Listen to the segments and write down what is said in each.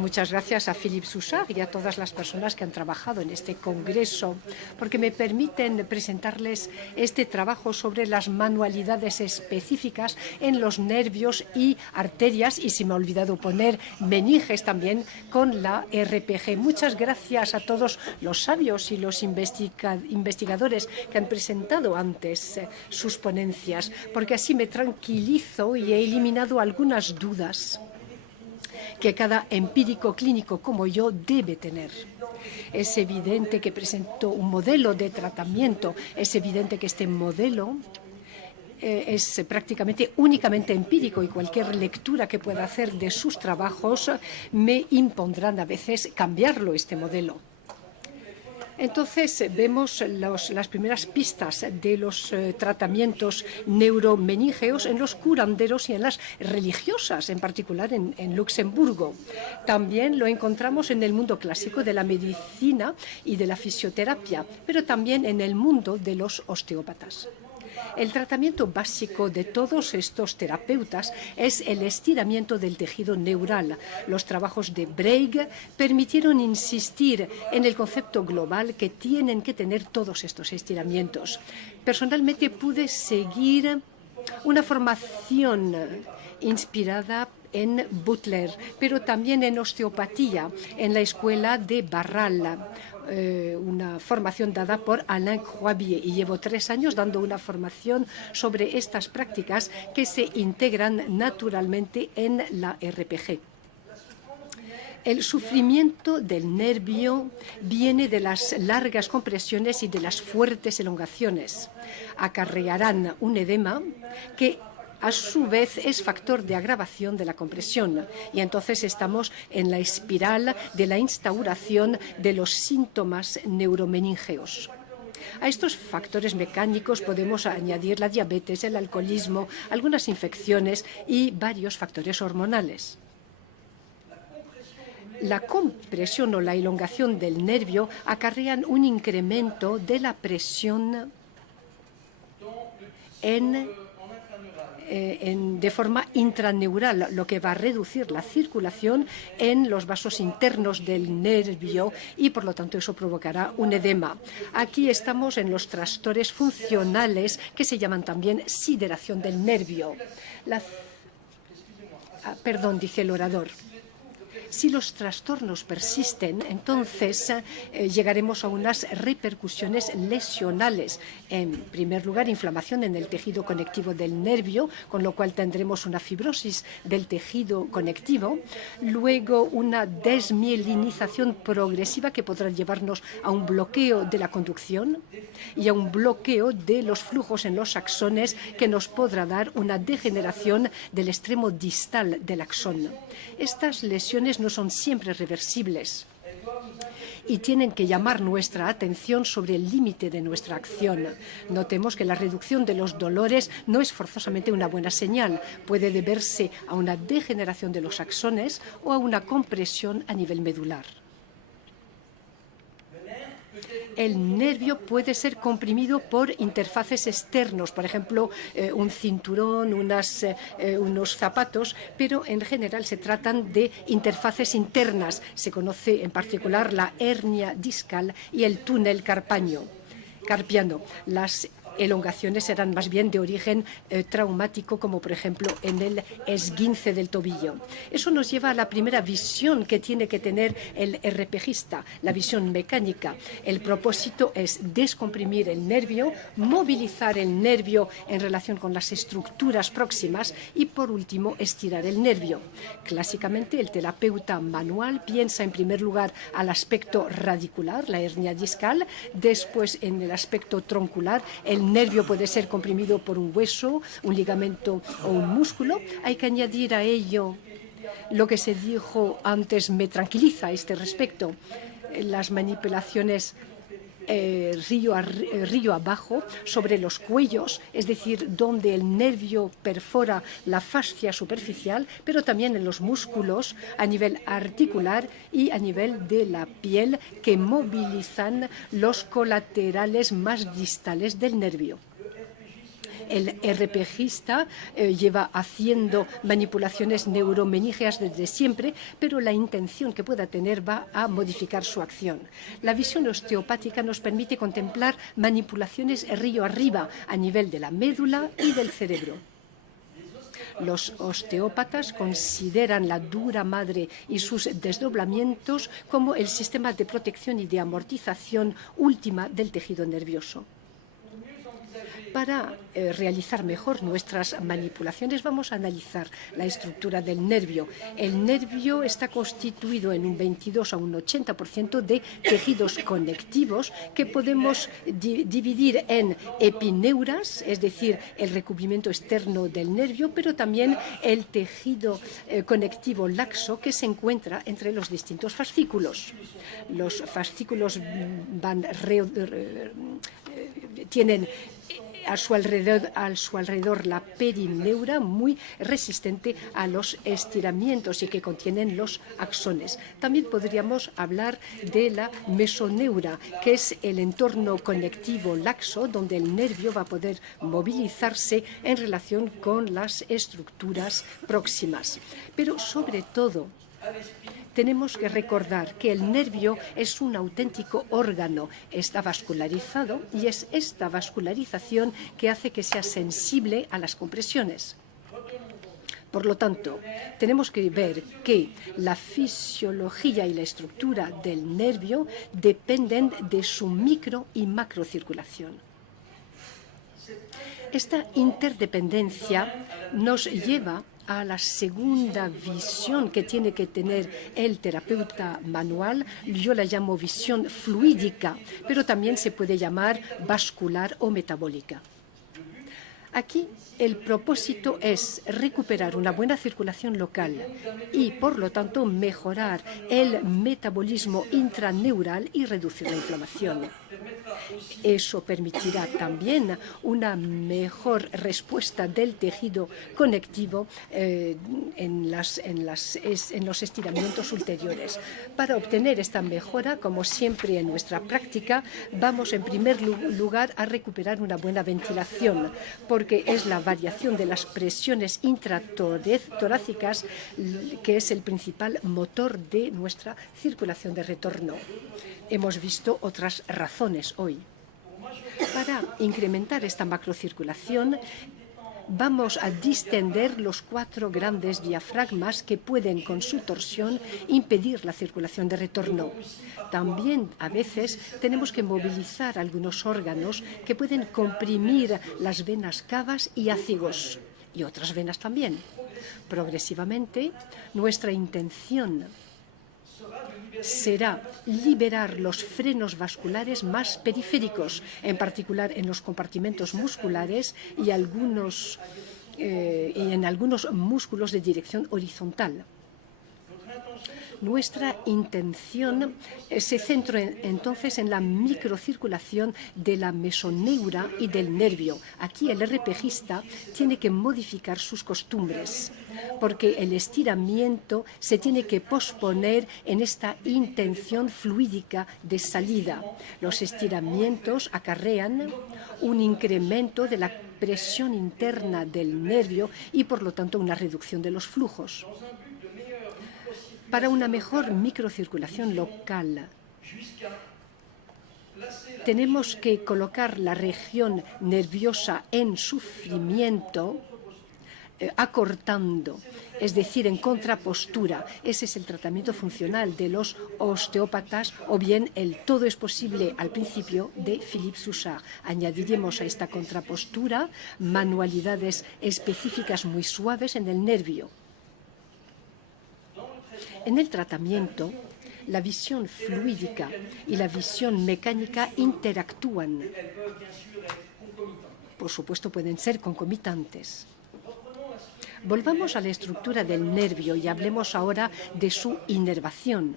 Muchas gracias a Philippe Souchard y a todas las personas que han trabajado en este congreso, porque me permiten presentarles este trabajo sobre las manualidades específicas en los nervios y arterias, y si me ha olvidado poner meninges también con la RPG. Muchas gracias a todos los sabios y los investigadores que han presentado antes sus ponencias, porque así me tranquilizo y he eliminado algunas dudas que cada empírico clínico como yo debe tener. Es evidente que presento un modelo de tratamiento, es evidente que este modelo es prácticamente únicamente empírico y cualquier lectura que pueda hacer de sus trabajos me impondrán a veces cambiarlo, este modelo. Entonces vemos las primeras pistas de los tratamientos neuromeningeos en los curanderos y en las religiosas, en particular en Luxemburgo. También lo encontramos en el mundo clásico de la medicina y de la fisioterapia, pero también en el mundo de los osteópatas. El tratamiento básico de todos estos terapeutas es el estiramiento del tejido neural. Los trabajos de Breuil permitieron insistir en el concepto global que tienen que tener todos estos estiramientos. Personalmente pude seguir una formación inspirada en Butler, pero también en osteopatía, en la escuela de Barral, una formación dada por Alain Croibier, y llevo 3 años dando una formación sobre estas prácticas que se integran naturalmente en la RPG. El sufrimiento del nervio viene de las largas compresiones y de las fuertes elongaciones. Acarrearán un edema que a su vez es factor de agravación de la compresión, y entonces estamos en la espiral de la instauración de los síntomas neuromeningeos. A estos factores mecánicos podemos añadir la diabetes, el alcoholismo, algunas infecciones y varios factores hormonales. La compresión o la elongación del nervio acarrean un incremento de la presión de forma intraneural, lo que va a reducir la circulación en los vasos internos del nervio y, por lo tanto, eso provocará un edema. Aquí estamos en los trastornos funcionales que se llaman también sideración del nervio. Perdón, dice el orador. Si los trastornos persisten, entonces llegaremos a unas repercusiones lesionales. En primer lugar, inflamación en el tejido conectivo del nervio, con lo cual tendremos una fibrosis del tejido conectivo. Luego, una desmielinización progresiva que podrá llevarnos a un bloqueo de la conducción y a un bloqueo de los flujos en los axones, que nos podrá dar una degeneración del extremo distal del axón. Estas lesiones no son siempre reversibles y tienen que llamar nuestra atención sobre el límite de nuestra acción. Notemos que la reducción de los dolores no es forzosamente una buena señal. Puede deberse a una degeneración de los axones o a una compresión a nivel medular. El nervio puede ser comprimido por interfaces externos, por ejemplo, un cinturón, unos zapatos, pero en general se tratan de interfaces internas. Se conoce en particular la hernia discal y el túnel carpiano. Las elongaciones serán más bien de origen traumático, como por ejemplo en el esguince del tobillo. Eso nos lleva a la primera visión que tiene que tener el RPGista, la visión mecánica. El propósito es descomprimir el nervio, movilizar el nervio en relación con las estructuras próximas y, por último, estirar el nervio. Clásicamente, el terapeuta manual piensa en primer lugar al aspecto radicular, la hernia discal, después en el aspecto troncular. El nervio puede ser comprimido por un hueso, un ligamento o un músculo. Hay que añadir a ello lo que se dijo antes, me tranquiliza a este respecto, las manipulaciones río abajo sobre los cuellos, es decir, donde el nervio perfora la fascia superficial, pero también en los músculos a nivel articular y a nivel de la piel, que movilizan los colaterales más distales del nervio. El RPGista lleva haciendo manipulaciones neuromeningeas desde siempre, pero la intención que pueda tener va a modificar su acción. La visión osteopática nos permite contemplar manipulaciones río arriba a nivel de la médula y del cerebro. Los osteópatas consideran la dura madre y sus desdoblamientos como el sistema de protección y de amortización última del tejido nervioso. Para realizar mejor nuestras manipulaciones vamos a analizar la estructura del nervio. El nervio está constituido en un 22 a un 80% de tejidos conectivos que podemos dividir en epineuras, es decir, el recubrimiento externo del nervio, pero también el tejido conectivo laxo que se encuentra entre los distintos fascículos. Los fascículos tienen a su alrededor la perineura muy resistente a los estiramientos y que contienen los axones. También podríamos hablar de la mesoneura, que es el entorno conectivo laxo donde el nervio va a poder movilizarse en relación con las estructuras próximas. Pero sobre todo, tenemos que recordar que el nervio es un auténtico órgano, está vascularizado y es esta vascularización que hace que sea sensible a las compresiones. Por lo tanto, tenemos que ver que la fisiología y la estructura del nervio dependen de su micro y macrocirculación. Esta interdependencia nos lleva a la segunda visión que tiene que tener el terapeuta manual. Yo la llamo visión fluídica, pero también se puede llamar vascular o metabólica. Aquí el propósito es recuperar una buena circulación local y, por lo tanto, mejorar el metabolismo intraneural y reducir la inflamación. Eso permitirá también una mejor respuesta del tejido conectivo en los estiramientos ulteriores. Para obtener esta mejora, como siempre en nuestra práctica, vamos en primer lugar a recuperar una buena ventilación, porque es la variación de las presiones intratorácicas que es el principal motor de nuestra circulación de retorno. Hemos visto otras razones hoy. Para incrementar esta macrocirculación, vamos a distender los 4 grandes diafragmas que pueden, con su torsión, impedir la circulación de retorno. También, a veces, tenemos que movilizar algunos órganos que pueden comprimir las venas cavas y ácigos, y otras venas también. Progresivamente, nuestra intención será liberar los frenos vasculares más periféricos, en particular en los compartimentos musculares y en algunos músculos de dirección horizontal. Nuestra intención se centra entonces en la microcirculación de la mesoneura y del nervio. Aquí el RPGista tiene que modificar sus costumbres, porque el estiramiento se tiene que posponer en esta intención fluídica de salida. Los estiramientos acarrean un incremento de la presión interna del nervio y, por lo tanto, una reducción de los flujos. Para una mejor microcirculación local, tenemos que colocar la región nerviosa en sufrimiento, acortando, es decir, en contrapostura. Ese es el tratamiento funcional de los osteópatas, o bien el todo es posible al principio de Philippe Souchard. Añadiremos a esta contrapostura manualidades específicas muy suaves en el nervio. En el tratamiento, la visión fluídica y la visión mecánica interactúan. Por supuesto, pueden ser concomitantes. Volvamos a la estructura del nervio y hablemos ahora de su inervación.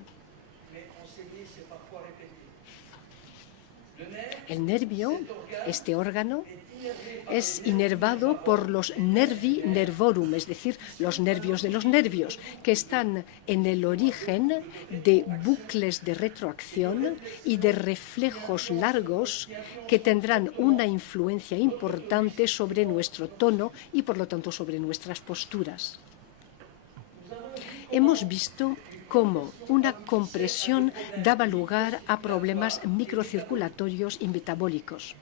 El nervio, este órgano, es inervado por los nervi nervorum, es decir, los nervios de los nervios, que están en el origen de bucles de retroacción y de reflejos largos que tendrán una influencia importante sobre nuestro tono y, por lo tanto, sobre nuestras posturas. Hemos visto cómo una compresión daba lugar a problemas microcirculatorios y metabólicos.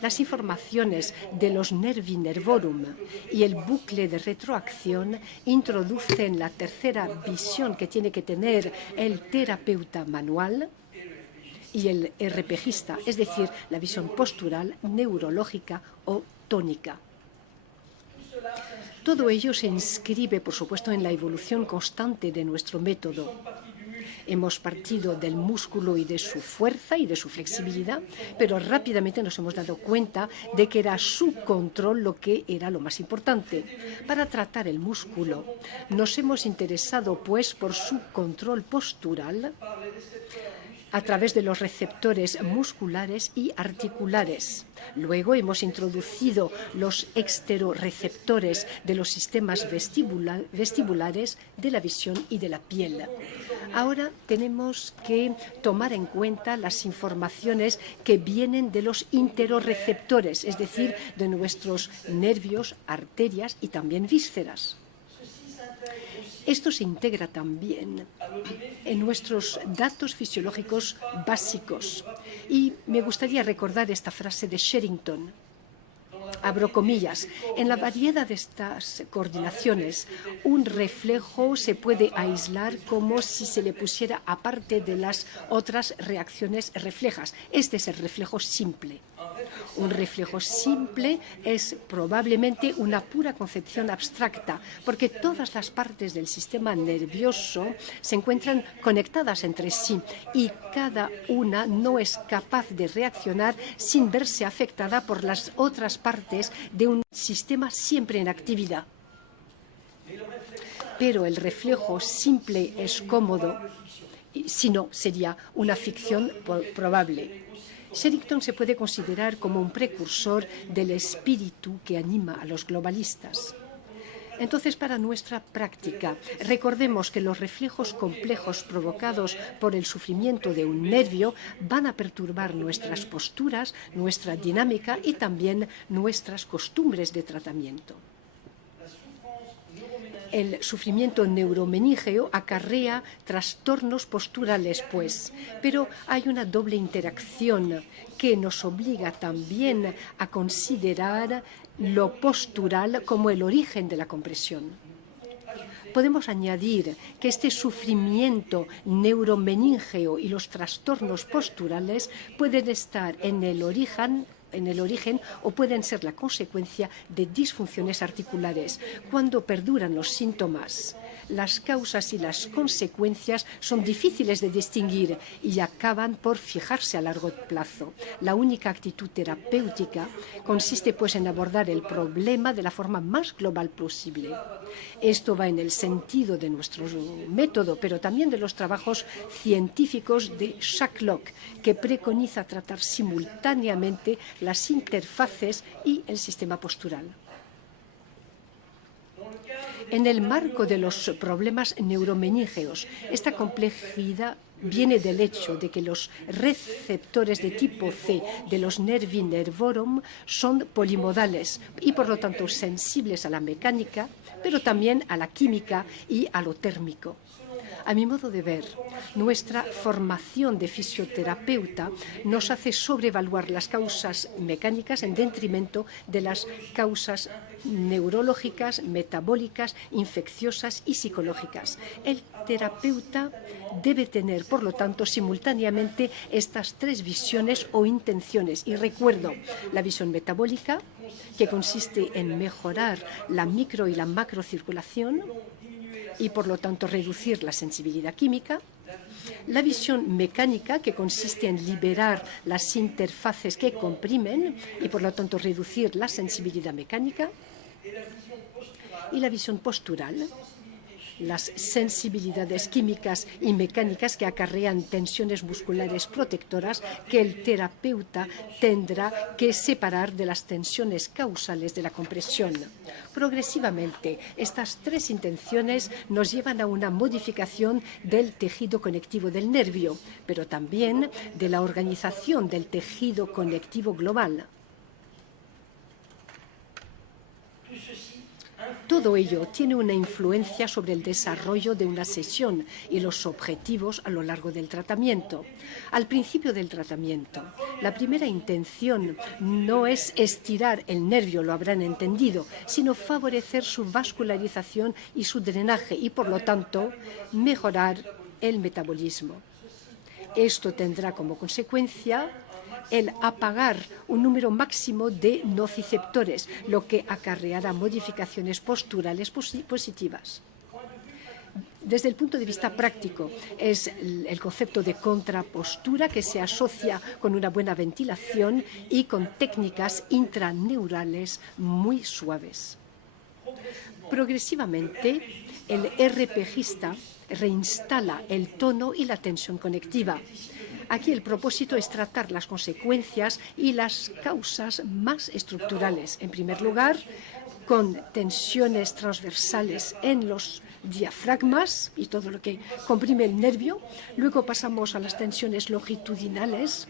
Las informaciones de los nervi nervorum y el bucle de retroacción introducen la tercera visión que tiene que tener el terapeuta manual y el RPGista, es decir, la visión postural, neurológica o tónica. Todo ello se inscribe, por supuesto, en la evolución constante de nuestro método. Hemos partido del músculo y de su fuerza y de su flexibilidad, pero rápidamente nos hemos dado cuenta de que era su control lo que era lo más importante. Para tratar el músculo, nos hemos interesado, pues, por su control postural a través de los receptores musculares y articulares. Luego hemos introducido los exteroreceptores de los sistemas vestibulares de la visión y de la piel. Ahora tenemos que tomar en cuenta las informaciones que vienen de los interoreceptores, es decir, de nuestros nervios, arterias y también vísceras. Esto se integra también en nuestros datos fisiológicos básicos. Y me gustaría recordar esta frase de Sherrington. Abro comillas, en la variedad de estas coordinaciones, un reflejo se puede aislar como si se le pusiera aparte de las otras reacciones reflejas. Este es el reflejo simple. Un reflejo simple es probablemente una pura concepción abstracta, porque todas las partes del sistema nervioso se encuentran conectadas entre sí y cada una no es capaz de reaccionar sin verse afectada por las otras partes de un sistema siempre en actividad. Pero el reflejo simple es cómodo, si no, sería una ficción probable. Sherrington se puede considerar como un precursor del espíritu que anima a los globalistas. Entonces, para nuestra práctica, recordemos que los reflejos complejos provocados por el sufrimiento de un nervio van a perturbar nuestras posturas, nuestra dinámica y también nuestras costumbres de tratamiento. El sufrimiento neuromeníngeo acarrea trastornos posturales, pues, pero hay una doble interacción que nos obliga también a considerar lo postural como el origen de la compresión. Podemos añadir que este sufrimiento neuromeníngeo y los trastornos posturales pueden estar en el origen o pueden ser la consecuencia de disfunciones articulares. Cuando perduran los síntomas, las causas y las consecuencias son difíciles de distinguir y acaban por fijarse a largo plazo. La única actitud terapéutica consiste, pues, en abordar el problema de la forma más global posible. Esto va en el sentido de nuestro método, pero también de los trabajos científicos de Shacklock, que preconiza tratar simultáneamente las interfaces y el sistema postural. En el marco de los problemas neuromenígeos, esta complejidad viene del hecho de que los receptores de tipo C de los nervi nervorum son polimodales y, por lo tanto, sensibles a la mecánica, pero también a la química y a lo térmico. A mi modo de ver, nuestra formación de fisioterapeuta nos hace sobrevaluar las causas mecánicas en detrimento de las causas neurológicas, metabólicas, infecciosas y psicológicas. El terapeuta debe tener, por lo tanto, simultáneamente estas tres visiones o intenciones. Y recuerdo la visión metabólica, que consiste en mejorar la micro y la macrocirculación y, por lo tanto, reducir la sensibilidad química. La visión mecánica, que consiste en liberar las interfaces que comprimen y, por lo tanto, reducir la sensibilidad mecánica. Y la visión postural, las sensibilidades químicas y mecánicas que acarrean tensiones musculares protectoras que el terapeuta tendrá que separar de las tensiones causales de la compresión. Progresivamente, estas tres intenciones nos llevan a una modificación del tejido conectivo del nervio, pero también de la organización del tejido conectivo global. Todo ello tiene una influencia sobre el desarrollo de una sesión y los objetivos a lo largo del tratamiento. Al principio del tratamiento, la primera intención no es estirar el nervio, lo habrán entendido, sino favorecer su vascularización y su drenaje y, por lo tanto, mejorar el metabolismo. Esto tendrá como consecuencia el apagar un número máximo de nociceptores, lo que acarreará modificaciones posturales positivas. Desde el punto de vista práctico, es el concepto de contrapostura que se asocia con una buena ventilación y con técnicas intraneurales muy suaves. Progresivamente, el RPGista reinstala el tono y la tensión conectiva. Aquí el propósito es tratar las consecuencias y las causas más estructurales. En primer lugar, con tensiones transversales en los diafragmas y todo lo que comprime el nervio. Luego pasamos a las tensiones longitudinales,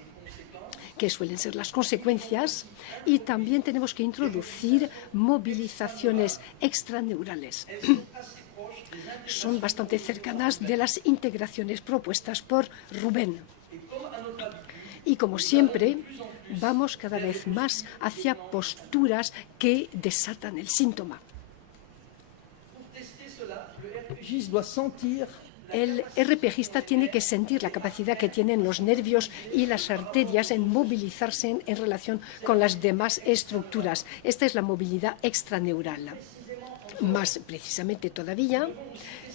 que suelen ser las consecuencias, y también tenemos que introducir movilizaciones extraneurales. Son bastante cercanas de las integraciones propuestas por Rubén. Y como siempre, vamos cada vez más hacia posturas que desatan el síntoma. El RPGista tiene que sentir la capacidad que tienen los nervios y las arterias en movilizarse en relación con las demás estructuras. Esta es la movilidad extraneural. Más precisamente todavía,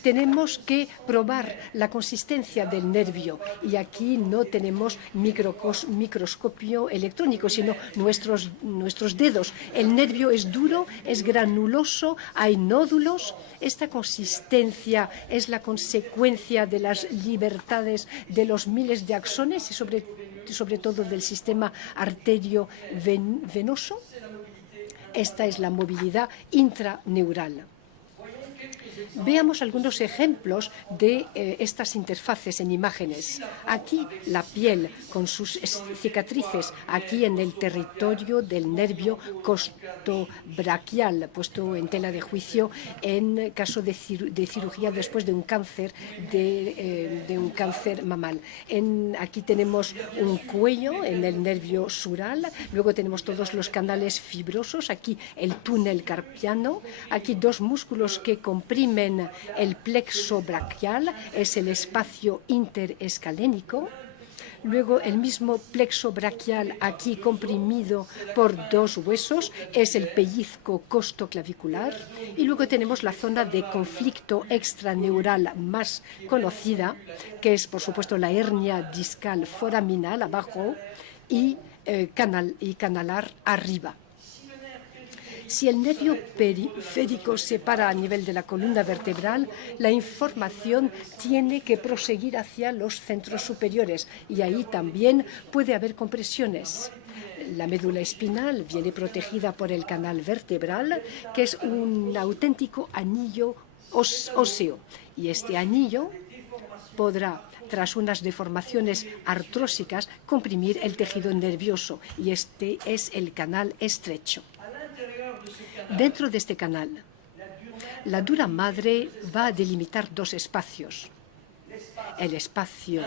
tenemos que probar la consistencia del nervio, y aquí no tenemos microscopio electrónico, sino nuestros dedos. El nervio es duro, es granuloso, hay nódulos. Esta consistencia es la consecuencia de las libertades de los miles de axones y sobre todo del sistema arterio-venoso. Esta es la movilidad intraneural. Veamos algunos ejemplos de estas interfaces en imágenes. Aquí la piel con sus cicatrices, aquí en el territorio del nervio costobraquial, puesto en tela de juicio en caso de cirugía después de un cáncer, de un cáncer mamal. Aquí tenemos un cuello en el nervio sural, luego tenemos todos los canales fibrosos, aquí el túnel carpiano, aquí dos músculos que comprimen el plexo braquial, es el espacio interescalénico. Luego el mismo plexo braquial aquí comprimido por dos huesos es el pellizco costoclavicular. Y luego tenemos la zona de conflicto extraneural más conocida, que es por supuesto la hernia discal foraminal abajo y canalar arriba. Si el nervio periférico se para a nivel de la columna vertebral, la información tiene que proseguir hacia los centros superiores y ahí también puede haber compresiones. La médula espinal viene protegida por el canal vertebral, que es un auténtico anillo óseo, y este anillo podrá, tras unas deformaciones artrósicas, comprimir el tejido nervioso, y este es el canal estrecho. Dentro de este canal, la dura madre va a delimitar dos espacios. El espacio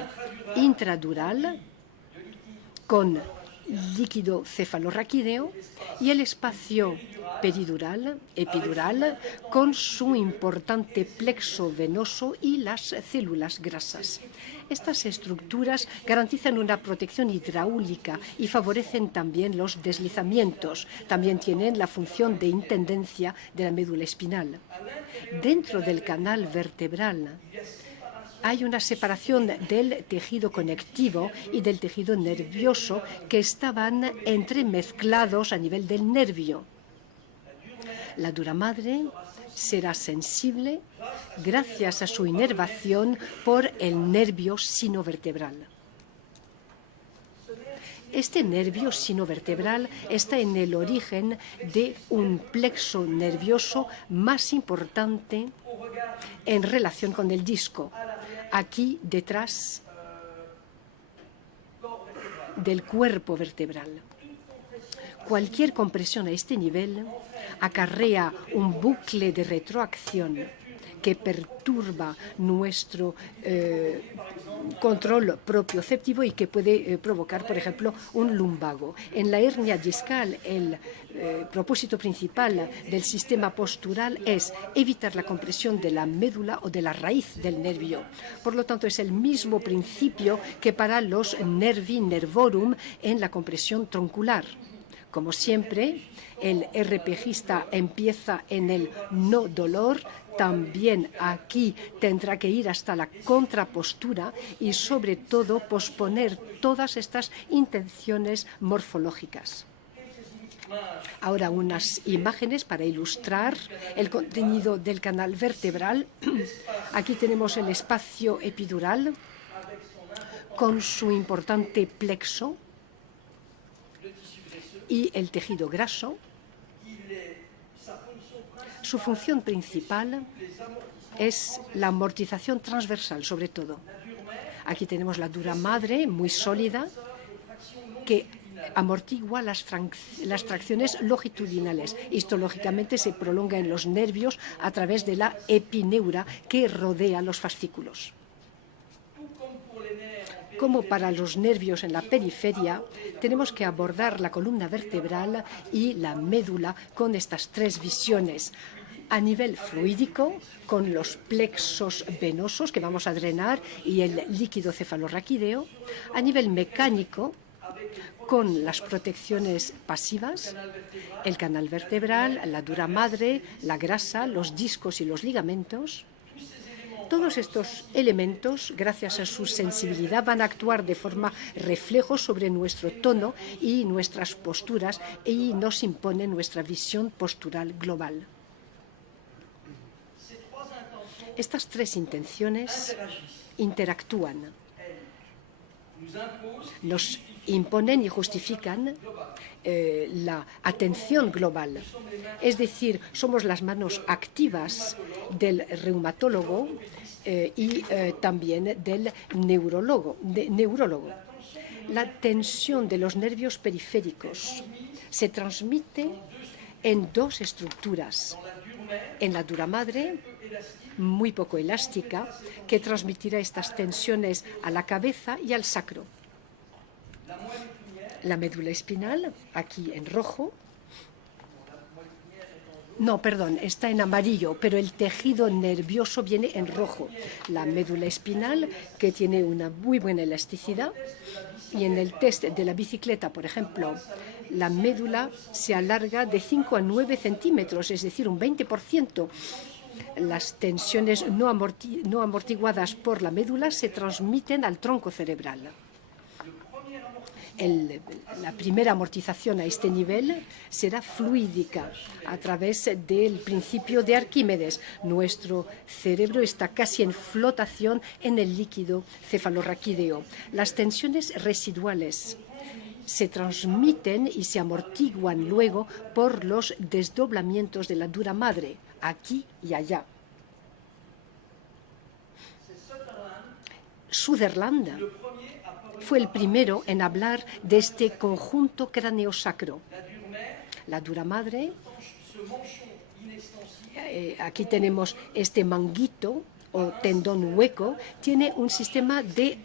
intradural, con líquido cefalorraquídeo, y el espacio epidural, con su importante plexo venoso y las células grasas. Estas estructuras garantizan una protección hidráulica y favorecen también los deslizamientos. También tienen la función de intendencia de la médula espinal. Dentro del canal vertebral hay una separación del tejido conectivo y del tejido nervioso que estaban entremezclados a nivel del nervio. La dura madre será sensible gracias a su inervación por el nervio sinovertebral. Este nervio sinovertebral está en el origen de un plexo nervioso más importante en relación con el disco, aquí detrás del cuerpo vertebral. Cualquier compresión a este nivel acarrea un bucle de retroacción que perturba nuestro control propioceptivo y que puede provocar, por ejemplo, un lumbago. En la hernia discal, el propósito principal del sistema postural es evitar la compresión de la médula o de la raíz del nervio. Por lo tanto, es el mismo principio que para los nervi nervorum en la compresión troncular. Como siempre, el RPGista empieza en el no dolor. También aquí tendrá que ir hasta la contrapostura y, sobre todo, posponer todas estas intenciones morfológicas. Ahora unas imágenes para ilustrar el contenido del canal vertebral. Aquí tenemos el espacio epidural con su importante plexo y el tejido graso. Su función principal es la amortización transversal, sobre todo. Aquí tenemos la dura madre, muy sólida, que amortigua las tracciones longitudinales. Histológicamente se prolonga en los nervios a través de la epineura que rodea los fascículos. Como para los nervios en la periferia, tenemos que abordar la columna vertebral y la médula con estas tres visiones. A nivel fluídico, con los plexos venosos que vamos a drenar y el líquido cefalorraquídeo. A nivel mecánico, con las protecciones pasivas, el canal vertebral, la dura madre, la grasa, los discos y los ligamentos. Todos estos elementos, gracias a su sensibilidad, van a actuar de forma reflejo sobre nuestro tono y nuestras posturas y nos imponen nuestra visión postural global. Estas tres intenciones interactúan, nos imponen y justifican la atención global. Es decir, somos las manos activas del reumatólogo y también del neurólogo. La tensión de los nervios periféricos se transmite en dos estructuras. En la dura madre, muy poco elástica, que transmitirá estas tensiones a la cabeza y al sacro. La médula espinal, aquí en rojo. No, perdón, está en amarillo, pero el tejido nervioso viene en rojo. La médula espinal, que tiene una muy buena elasticidad. Y en el test de la bicicleta, por ejemplo, la médula se alarga de 5 a 9 centímetros, es decir, un 20%. Las tensiones no amortiguadas por la médula se transmiten al tronco cerebral. La primera amortización a este nivel será fluídica a través del principio de Arquímedes. Nuestro cerebro está casi en flotación en el líquido cefalorraquídeo. Las tensiones residuales se transmiten y se amortiguan luego por los desdoblamientos de la dura madre, aquí y allá. Sutherland fue el primero en hablar de este conjunto craneosacro. La dura madre, aquí tenemos este manguito o tendón hueco, tiene un sistema de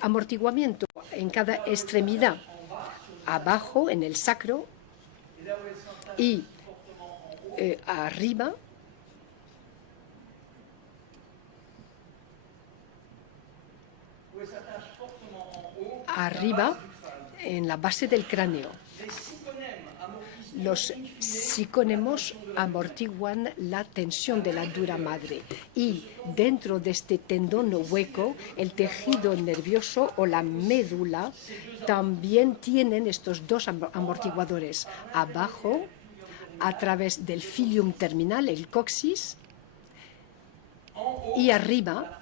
amortiguamiento en cada extremidad, abajo en el sacro y arriba. Arriba, en la base del cráneo. Los psicónemos amortiguan la tensión de la dura madre y dentro de este tendón hueco, el tejido nervioso o la médula también tienen estos dos amortiguadores, abajo a través del cilium terminal, el coxis, y arriba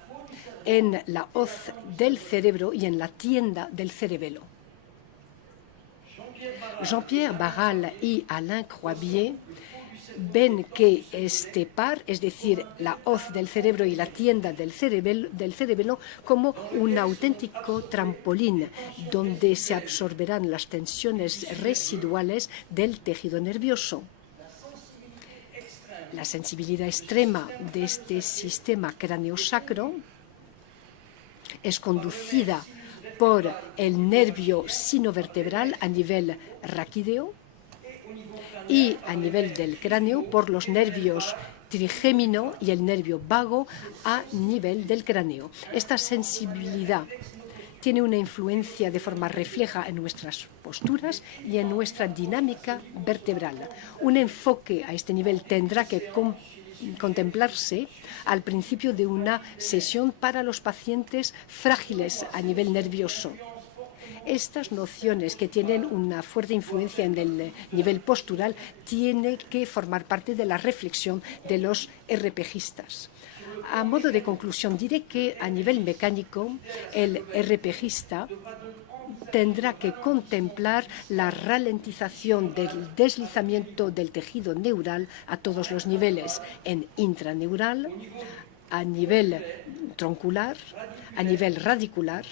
en la hoz del cerebro y en la tienda del cerebelo. Jean-Pierre Barral y Alain Croibier ven que este par, es decir, la hoz del cerebro y la tienda del cerebelo, como un auténtico trampolín donde se absorberán las tensiones residuales del tejido nervioso. La sensibilidad extrema de este sistema craneosacro es conducida por el nervio sinovertebral a nivel raquídeo y a nivel del cráneo por los nervios trigémino y el nervio vago a nivel del cráneo. Esta sensibilidad tiene una influencia de forma refleja en nuestras posturas y en nuestra dinámica vertebral. Un enfoque a este nivel tendrá que contemplarse al principio de una sesión para los pacientes frágiles a nivel nervioso. Estas nociones, que tienen una fuerte influencia en el nivel postural, tienen que formar parte de la reflexión de los RPGistas. A modo de conclusión, diré que a nivel mecánico, el RPGista tendrá que contemplar la ralentización del deslizamiento del tejido neural a todos los niveles, en intraneural, a nivel troncular, a nivel radicular,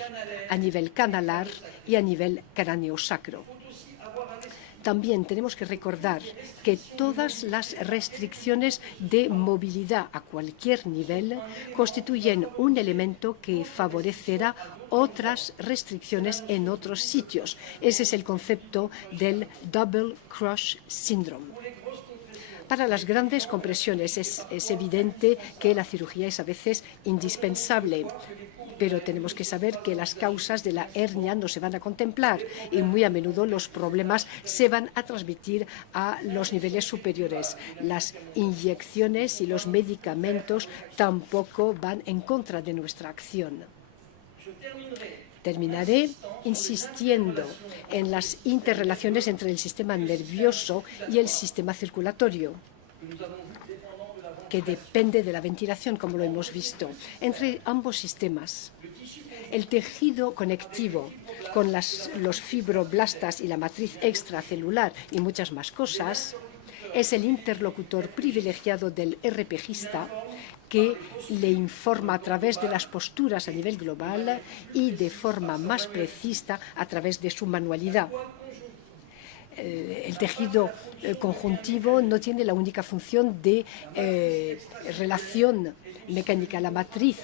a nivel canalar y a nivel craneosacro. También tenemos que recordar que todas las restricciones de movilidad a cualquier nivel constituyen un elemento que favorecerá otras restricciones en otros sitios. Ese es el concepto del Double Crush Syndrome. Para las grandes compresiones es evidente que la cirugía es a veces indispensable, pero tenemos que saber que las causas de la hernia no se van a contemplar y muy a menudo los problemas se van a transmitir a los niveles superiores. Las inyecciones y los medicamentos tampoco van en contra de nuestra acción. Terminaré insistiendo en las interrelaciones entre el sistema nervioso y el sistema circulatorio, que depende de la ventilación, como lo hemos visto. Entre ambos sistemas, el tejido conectivo con los fibroblastas y la matriz extracelular y muchas más cosas es el interlocutor privilegiado del RPGista, que le informa a través de las posturas a nivel global y de forma más precisa a través de su manualidad. El tejido conjuntivo no tiene la única función de relación mecánica. La matriz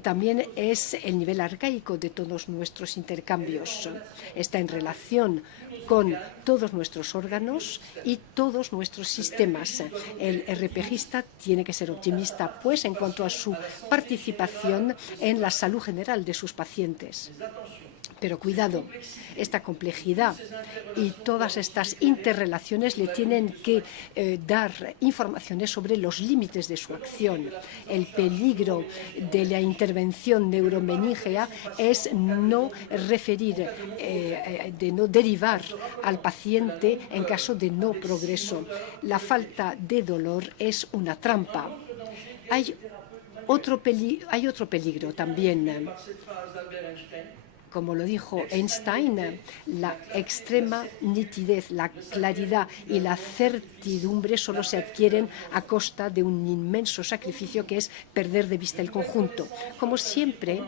también es el nivel arcaico de todos nuestros intercambios. Está en relación con todos nuestros órganos y todos nuestros sistemas. El RPGista tiene que ser optimista, pues, en cuanto a su participación en la salud general de sus pacientes. Pero cuidado, esta complejidad y todas estas interrelaciones le tienen que dar informaciones sobre los límites de su acción. El peligro de la intervención neuromeningea es no referir, de no derivar al paciente en caso de no progreso. La falta de dolor es una trampa. Hay otro peligro también. Como lo dijo Einstein, la extrema nitidez, la claridad y la certidumbre solo se adquieren a costa de un inmenso sacrificio, que es perder de vista el conjunto. Como siempre,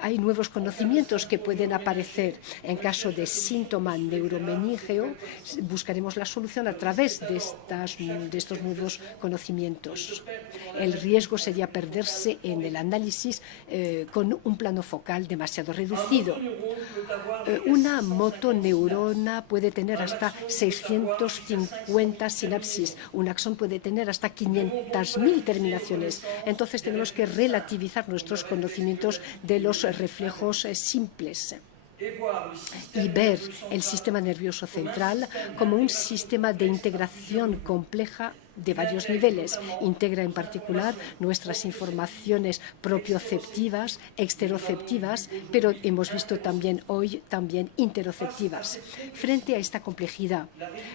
hay nuevos conocimientos que pueden aparecer. En caso de síntoma neuromeningeo, buscaremos la solución a través de estos nuevos conocimientos. El riesgo sería perderse en el análisis con un plano focal demasiado reducido. Una motoneurona puede tener hasta 650 sinapsis. Un axón puede tener hasta 500.000 terminaciones. Entonces tenemos que relativizar nuestros conocimientos de los reflejos simples y ver el sistema nervioso central como un sistema de integración compleja de varios niveles. Integra en particular nuestras informaciones propioceptivas, exteroceptivas, pero hemos visto también hoy interoceptivas. Frente a esta complejidad,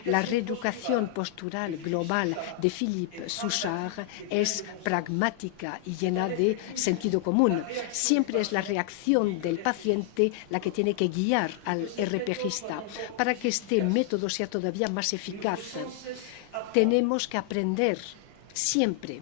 la reeducación postural global de Philippe Souchard es pragmática y llena de sentido común. Siempre es la reacción del paciente la que tiene que guiar al RPGista para que este método sea todavía más eficaz. Tenemos que aprender siempre.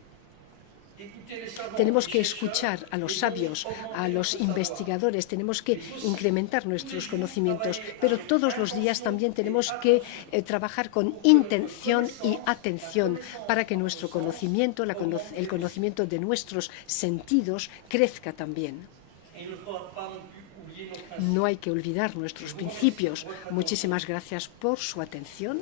Tenemos que escuchar a los sabios, a los investigadores, tenemos que incrementar nuestros conocimientos, pero todos los días también tenemos que trabajar con intención y atención para que nuestro conocimiento, el conocimiento de nuestros sentidos, crezca también. No hay que olvidar nuestros principios. Muchísimas gracias por su atención.